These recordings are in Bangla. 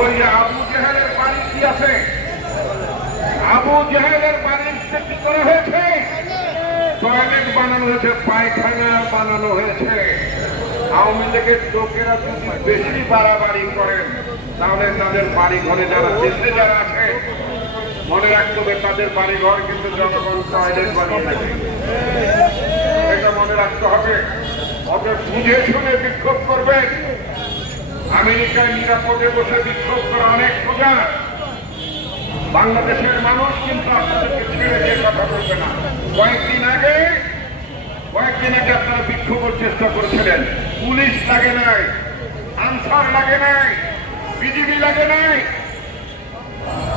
ওই আবু জেহেলের বাড়ি কি আছে? আবু জেহেলের বাড়ির কি করা হয়েছে? টয়লেট বানানো হয়েছে, পায়খানা বানানো হয়েছে। আওয়ামী লীগের লোকেরা যদি বেশি বাড়াবাড়ি করেন তাহলে তাদের বাড়ি ঘরে যারা দেশে যারা আছে মনে রাখতে হবে তাদের বাড়ি ঘর কিন্তু জনগণ টয়লেট বানিয়ে দেবে। এটা মনে রাখতে হবে। ওদের বুঝে শুনে বিক্ষোভ করবেন। আমেরিকায় নিরাপদে বসে বিক্ষোভ করা অনেক সোজা। বাংলাদেশের মানুষ কিন্তু আপনাদেরকে ছেড়ে দিয়ে কথা বলবে না। কয়েকদিন আগে আপনারা বিক্ষোভের চেষ্টা করেছিলেন, পুলিশ লাগে নাই, আনসার লাগে নাই, বিজিবি লাগে নাই।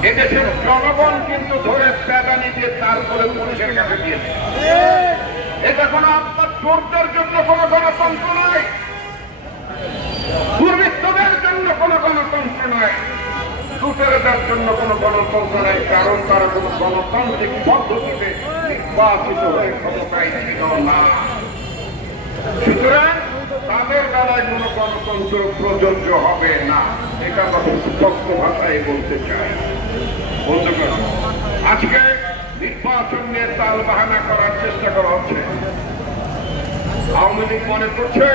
এদেশের জনগণ কিন্তু ধরে প্যাদানি দিয়ে তারপরে পুলিশের কাছে দিয়েছে। এটা কোনো আপনার চোরদের জন্য কোনো গণতন্ত্র নয়, দুর্বৃত্তদের জন্য কোনো গণতন্ত্র নয়, লুটেরাদের জন্য কোনো গণতন্ত্র নয়। কারণ তারা কোনো গণতান্ত্রিক পদ্ধতিতে নির্বাচিত হয়ে ক্ষমতায় ছিল না। সুতরাং তাদের বেলায় কোনো গণতন্ত্র প্রযোজ্য হবে না। এটা কথা স্পষ্ট ভাষায় বলতে চাই। বন্ধুগণ, আজকে নির্বাচন নিয়ে তাল বাহানা করার চেষ্টা করা হচ্ছে। আওয়ামী লীগ মনে করছে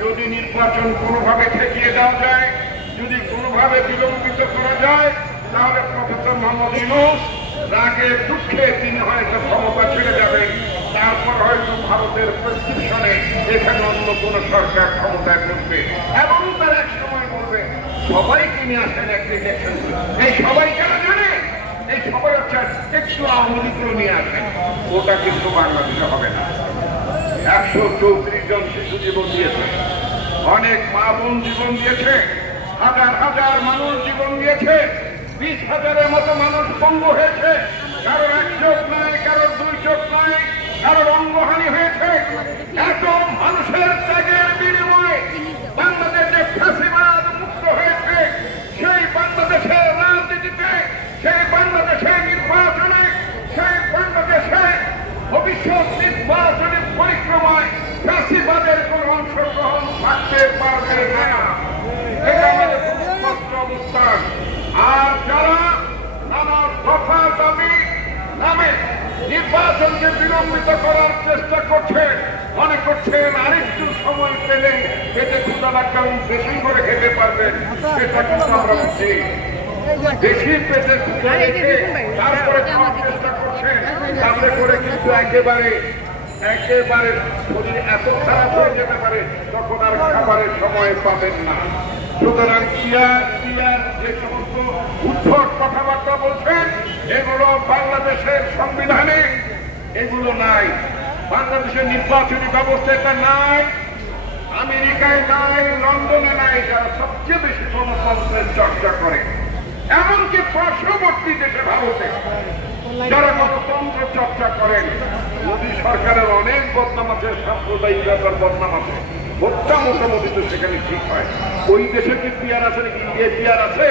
যদি নির্বাচন কোনোভাবে ঠেকিয়ে দেওয়া যায়, যদি কোনোভাবে বিলম্বিত করা যায়, তাহলে প্রফেসর মোহাম্মদ ইউনূস রাগে দুঃখে তিনি হয়তো ক্ষমতা ছেড়ে যাবেন। তারপর হয়তো ভারতের প্রেসক্রিপশনে এখানে অন্য কোন সরকার ক্ষমতায় বসবে এবং তার এক সময় বলবে সবাইকে নিয়ে আসেন একটা ইলেকশন। এই সবাই কেন জানে? এই সবাই হচ্ছে একটু আওয়ামী লীগও নিয়ে আসেন। ওটা কিন্তু বাংলাদেশে হবে না। 134 জন শিশু জীবন দিয়েছে, অনেক মা বোন জীবন দিয়েছে, হাজার হাজার মানুষ জীবন দিয়েছে, 20,000-এর মতো মানুষ পঙ্গু হয়েছে। কারোর এক চোখ নাই, কারোর দুই চোখ নাই, কারোর অঙ্গহানি হয়েছে। এত মানুষের ত্যাগের বিনিময়ে বাংলাদেশে ফ্যাসিবাদ মুক্ত হয়েছে। সেই বাংলাদেশের রাজনীতিতে, সেই বাংলাদেশের নির্বাচনে, সেই বাংলাদেশে ভবিষ্যৎ নির্বাচনের পরিক্রমায় ফ্যাসিবাদের কোন অংশগ্রহণ থাকতে পারবে না। এটা আমাদের স্পষ্ট অবস্থান। আর যারা নানা দফা দাবি নামে নির্বাচনকে বিলম্বিত করার চেষ্টা করছে, মনে করছেন আরেকটু সময় পেলে পেটে ক্ষুধা লাগলে বেশি করে খেতে পারবেন। সেটা কিন্তু আমরা বুঝি। বেশি পেটে ক্ষুধা রেখে তারপরে খাওয়ার চেষ্টা করছেন, তাতে করে কিন্তু একেবারে শরীর এত খারাপ হয়ে যেতে পারে তখন আর খাবারের সময় পাবেন না। সুতরাং যে সমস্ত উদ্ধট কথাবার্তা বলছেন এগুলো বাংলাদেশের সংবিধানে এগুলো নাই, বাংলাদেশের নির্বাচনী ব্যবস্থা এটা নাই, আমেরিকায় নাই, লন্ডনে নাই। যারা সবচেয়ে বেশি গণতন্ত্রের চর্চা করে, এমনকি পার্শ্ববর্তী দেশে ভারতে যারা গণতন্ত্র চর্চা করেন, মোদী সরকারের অনেক বদনাম আছে, সাম্প্রদায়িকতার বদনাম আছে, ভোটটা মোটামুটি তো সেখানে ঠিক হয়। ওই দেশে কি পিয়ার আছে নাকি? ইন্ডিয়া পিয়ার আছে?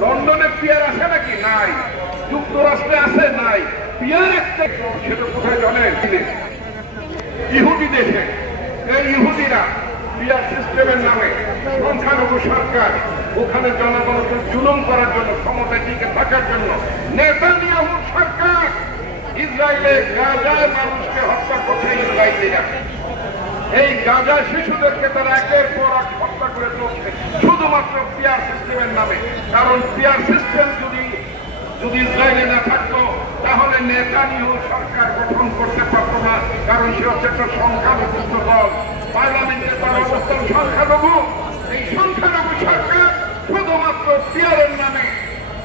লন্ডনে পিয়ার আছে নাকি? নাই। যুক্তরাষ্ট্রে আছে? নাই। পিয়ার একটা, সেটা কোথায় জানেন? ইহুদি দেশে এই ইহুদিরা পিয়ার সিস্টেমের নামে সংখ্যালঘু সরকার ওখানে জনগণকে জুলুম করার জন্য, ক্ষমতায় টিকে থাকার জন্য নেতানিয়াহু সরকার ইসরায়েলে গাজায় মানুষকে হত্যা করছে। ইসরায়েলিরা এই গাজা শিশুদেরকে তারা একের পর এক হত্যা করে চলছে শুধুমাত্র পিয়ার সিস্টেমের নামে। কারণ পিয়ার সিস্টেম যদি ইসরায়েলে না থাকতো তাহলে নেতানিয়াহু সরকার গঠন করতে পারত না। কারণ সে হচ্ছে একটা সংখ্যালঘু দল, পার্লামেন্টে তার অবস্থান সংখ্যালঘু। এই সংখ্যালঘু সরকার শুধুমাত্র পিয়ারের নামে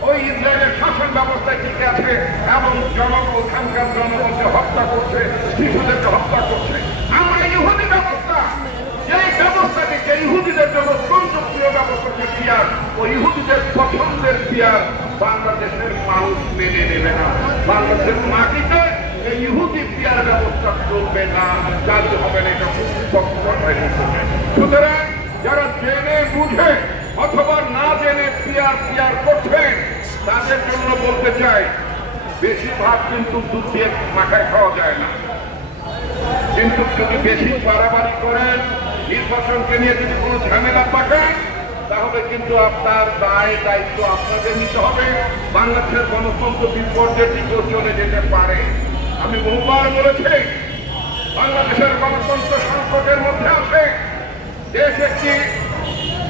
ওই ইসরায়েলের শাসন ব্যবস্থায় ঠিক আছে এবং ওখানকার জনগণকে হত্যা করছে, শিশুদেরকে হত্যা করছে। আমরা ইহুদি ব্যবস্থা, এই ব্যবস্থাকে যে ইহুদিদের জন্য জনপ্রিয় ব্যবস্থা পিয়ার, ওই ইহুদিদের পছন্দের পিয়ার বাংলাদেশের মানুষ মেনে নেবে না। বাংলাদেশের মাটিতে এই ইহুদি পিয়ার ব্যবস্থা চলবে না, চালু হবে না। এটা সুতরাং যারা জেনে বুঝে অথবা না জেনে পিয়ার করছেন তাদের জন্য বলতে চাই, বেশি ভাত কিন্তু দুধ দিয়ে মাখায় খাওয়া যায় না। কিন্তু যদি বেশি বাড়াবাড়ি করেন নির্বাচনকে নিয়ে যদি কোনো ঝামেলা পাঠান তাহলে কিন্তু আপনার দায় দায়িত্ব আপনাদের নিতে হবে। বাংলাদেশের গণতন্ত্র বিপর্যয়ের দিকেও চলে যেতে পারে। আমি বহুবার বলেছি, বাংলাদেশের গণতন্ত্র সংকটের মধ্যে আছে, দেশ একটি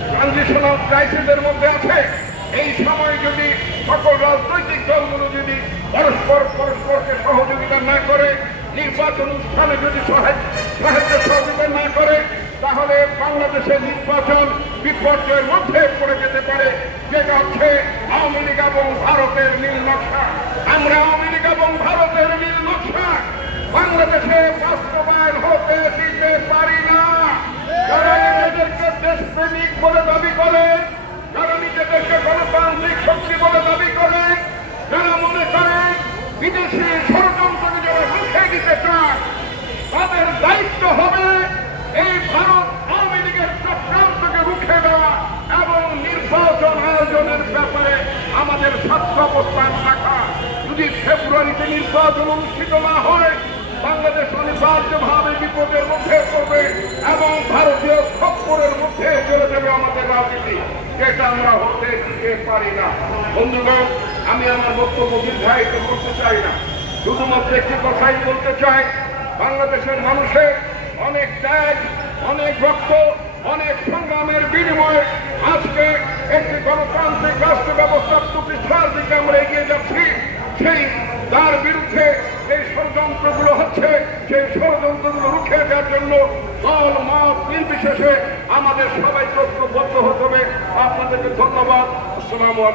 ট্রানজিশনাল ক্রাইসিসের মধ্যে আছে। এই সময় যদি সকল রাজনৈতিক দলগুলো যদি পরস্পরকে সহযোগিতা না করে, নির্বাচন অনুষ্ঠানে যদি সাহায্য সহযোগিতা না করে, তাহলে বাংলাদেশের নির্বাচন বিপর্যয়ের মধ্যে পড়ে যেতে পারে, যেটা হচ্ছে আওয়ামী লীগ এবং ভারতের নীল নকশা। আমরা আওয়ামী লীগ এবং ভারতের নীল নকশা বাংলাদেশে বাস্তবায়ন হতে দিতে পারি না। যারা নিজেদেরকে দেশপ্রেমিক বলে দাবি করে, যারা নিজেদেরকে গণতান্ত্রিক শক্তি বলে দাবি করে, যারা মনে করে বিদেশি ষড়যন্ত্রকে যারা রুখে দিতে চায়, তাদের দায়িত্ব হবে এই ভারত আওয়ামী লীগের চক্রান্তকে রুখে দেওয়া এবং নির্বাচন আয়োজনের ব্যাপারে আমাদের স্বার্থ অবস্থান রাখা। যদি ফেব্রুয়ারিতে নির্বাচন অনুষ্ঠিত না হয়, বাংলাদেশ অনিবার্যভাবে বিপদের মধ্যে পড়বে এবং ভারতীয় খপ্পরের মধ্যে চলে যাবে আমাদের রাজনীতি, যেটা আমরা হতে দিতে পারি না। বন্ধুগণ, আমি আমার বক্তব্য দীর্ঘায়িত করতে চাই না, শুধুমাত্র একটি কথাই বলতে চাই। বাংলাদেশের মানুষের অনেক ত্যাগ, অনেক রক্ত, অনেক সংগ্রামের বিনিময়ে আজকে একটি গণতান্ত্রিক রাষ্ট্র ব্যবস্থা প্রতিষ্ঠার দিকে আমরা এগিয়ে যাচ্ছি। সেই তার বিরুদ্ধে যে ষড়যন্ত্রগুলো হচ্ছে, সেই ষড়যন্ত্রগুলো রুখে দেওয়ার জন্য দল মত নির্বিশেষে আমাদের সবাই ঐক্যবদ্ধ হতে হবে। আপনাদেরকে ধন্যবাদ। আসসালামু আলাইকুম।